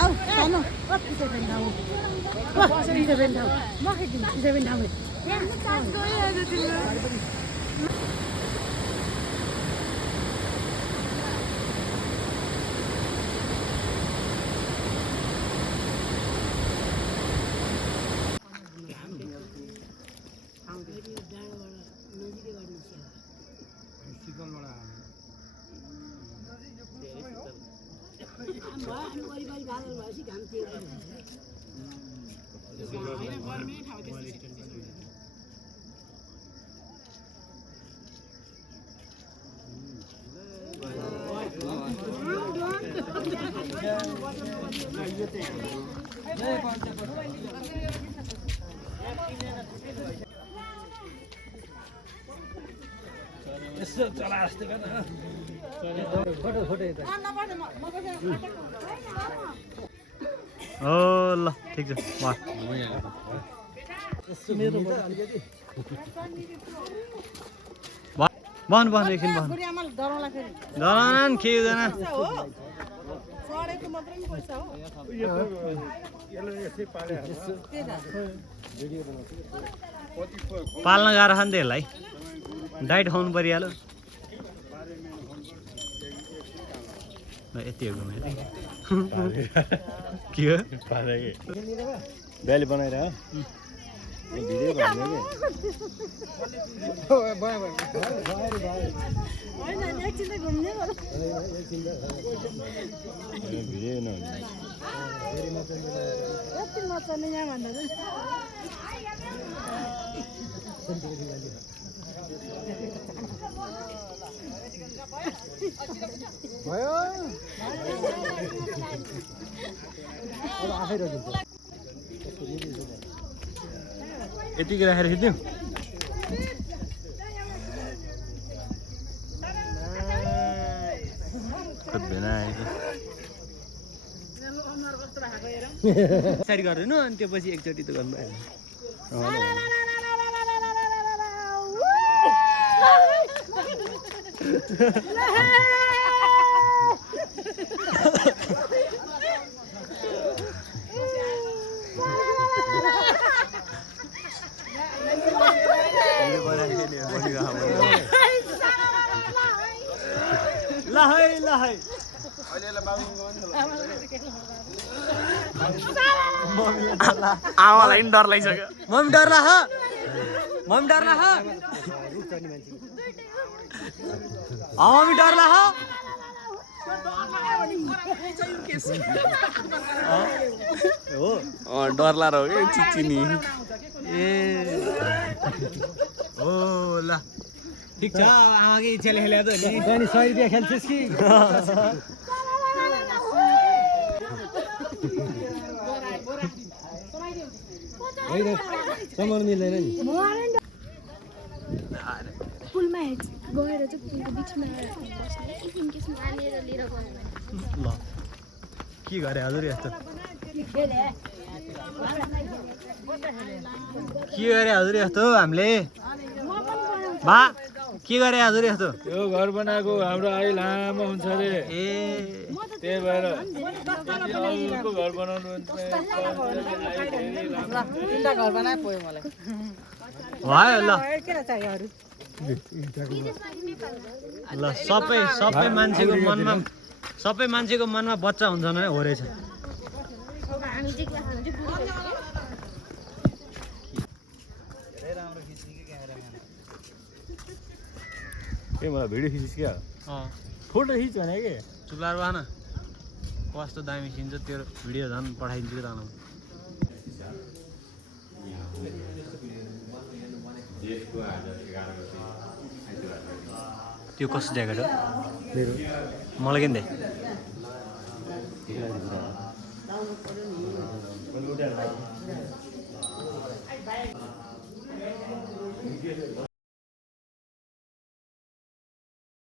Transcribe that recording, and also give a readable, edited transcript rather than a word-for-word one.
Au, kamu. What is it now? What is it now? Marketing is it now? Yeah, that's going यसो चला जस्तै गर्न photo photo यता ओ ल ठिक छ बहन बहन एकछिन बहन डरान के हुँदैन पाल्न गाह्रो छ नि त्यसलाई डाइट खुवाउनु परिहाल्यो यति हो के हो ब्याली बनाएर भिडियो बनाउने भयो अब आफै रोकिन्छ यतिकै राखेर खिच्यौ खोज्दैन यसरी गर्दैन अनि त्यो पछि एकचोटि त गर्नु भएन आमालाई डर लागिसक्यो मम्मी डर लाग मम्मी डर लाग मम्मी डर लाग हो डर लाएर हो कि चिचिनी ए हो ल ठिक छ आमाकै इच्छाले खेले त नि 100 रुपैयाँ खेल्छस् कि होइन सम्मान मिल्दैन नि पुलमा गएर चाहिँ पुलको बिचमा ल के गरे हजुर यस्तो के गरे हजुर यस्तो हामीले बा के गरे हजुर यस्तो यो घर बनाएको हाम्रो आयु लामो हुन्छ अरे ए त्यही भएर अर्को घर बनाउनु घर बनाए पोयो मलाई भयो ल ल सबै मान्छेको मनमा बच्चा हुन्छ नै हो रहेछ ए मलाई भिडियो खिचिस् क्या फोटो खिच भने के चुलार भएन कस्तो दामी खिन्छ त्यो भिडियो झन् पठाइदिन्छु त त्यो कस्तो ज्याकेट हो मलाई किन दे